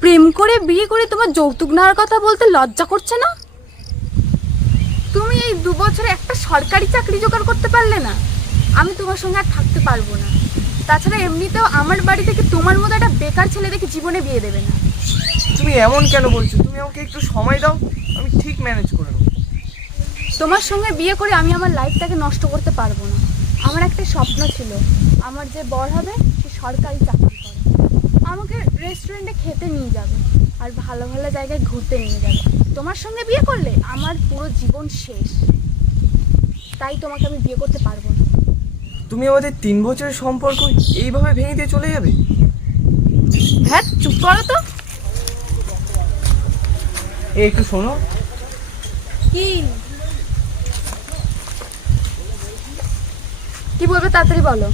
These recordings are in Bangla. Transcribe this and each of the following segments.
প্রেম করে বিয়ে করে তোমার যৌতুক নেওয়ার কথা বলতে লজ্জা করছে না? তুমি এই 2 বছরে একটা সরকারি চাকরি জোগাড় করতে পারলে না? আমি তোমার সঙ্গে আর থাকতে পারবো না। তাছাড়া এমনিতেও আমার বাড়ি থেকে তোমার মতো একটা বেকার ছেলে দেখে জীবনে বিয়ে দেবে না। তুমি এমন কেন বলছো? তুমি আমাকে একটু সময় দাও, আমি ঠিক ম্যানেজ করে নেবো। তোমার সঙ্গে বিয়ে করে আমি আমার লাইফটাকে নষ্ট করতে পারবো না। আমার একটা স্বপ্ন ছিল, আমার যে বর হবে সে সরকারি চাকরি করে, আমাকে রেস্টুরেন্টে খেতে নিয়ে যাবে আর ভালো ভালো জায়গায় ঘুরতে নিয়ে যাবে। তোমার সঙ্গে বিয়ে করলে আমার পুরো জীবন শেষ, তাই তোমাকে আমি বিয়ে করতে পারবো না। তুমি আমাদের 3 বছরের সম্পর্ক এইভাবে ভেঙে দিয়ে চলে যাবে? হ্যাঁ, চুপ করো তো। একটু শোনো। কি কি বলবে তাড়াতাড়ি বলো।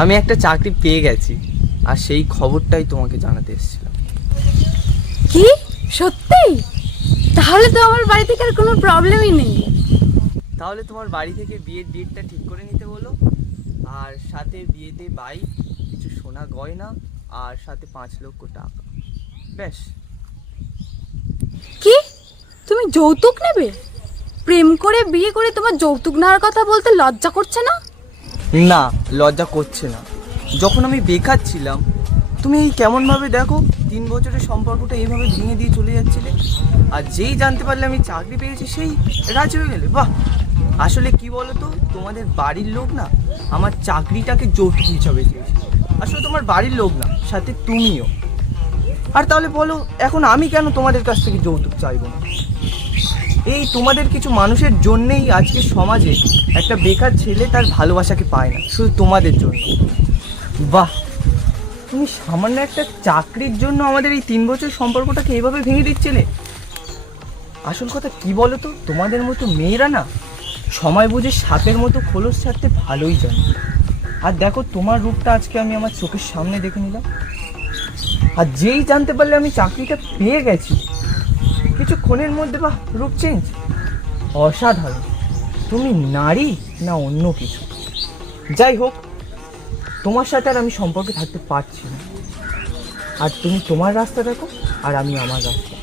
আমি একটা চাকরি পেয়ে গেছি, আর সেই খবরটাই তোমাকে জানাতে এসেছিলাম। কি সত্যি? তাহলে তো আমার বাড়ি থেকে আর কোনো প্রবলেমই নেই। তাহলে তোমার বাড়ি থেকে বিয়ের ডেটটা ঠিক করে নিতে বলো, আর সাথে বিয়েতে বাইক, কিছু সোনা গয়না, আর সাথে 5 লক্ষ টাকা। ব্যাস। কি, তুমি যৌতুক নেবে? প্রেম করে বিয়ে করে তোমার যৌতুক নেওয়ার কথা বলতে লজ্জা করছে না? না, লজ্জা করছে না। যখন আমি বেকার ছিলাম, তুমি এই কেমনভাবে দেখো 3 বছরের সম্পর্কটা এইভাবে ভেঙে দিয়ে চলে যাচ্ছিলে, আর যেই জানতে পারলে আমি চাকরি পেয়েছি সেই রাজি হয়ে গেলে। বাহ! আসলে কি বলো তো, তোমাদের বাড়ির লোক না আমার চাকরিটাকে যৌতুক হিসাবে চেয়েছে। আসলে তোমার বাড়ির লোক না, সাথে তুমিও। আর তাহলে বলো, এখন আমি কেন তোমাদের কাছ থেকে যৌতুক চাইবো না? এই তোমাদের কিছু মানুষের জন্যেই আজকে সমাজে একটা বেকার ছেলে তার ভালোবাসাকে পায় না, শুধু তোমাদের জন্য। বাহ! তুমি সামান্য একটা চাকরির জন্য আমাদের এই 3 বছর সম্পর্কটাকে এইভাবে ভেঙে দিচ্ছিলে। আসল কথা কি বলো তো, তোমাদের মতো মেয়েরা না সময় বুঝে সাপের মতো খোলস ছাড়তে ভালোই জানে। আর দেখো, তোমার রূপটা আজকে আমি আমার চোখের সামনে দেখে নিলাম, আর যেই জানতে পারলে আমি চাকরিটা পেয়ে গেছি, কিছুক্ষণের মধ্যে বাহ, রূপ চেঞ্জ। অসাধারণ। তুমি নারী না অন্য কিছু? যাই হোক, তোমার সাথে আর আমি সম্পর্কে থাকতে পারছি না। আর তুমি তোমার রাস্তা দেখো, আর আমি আমার রাস্তা।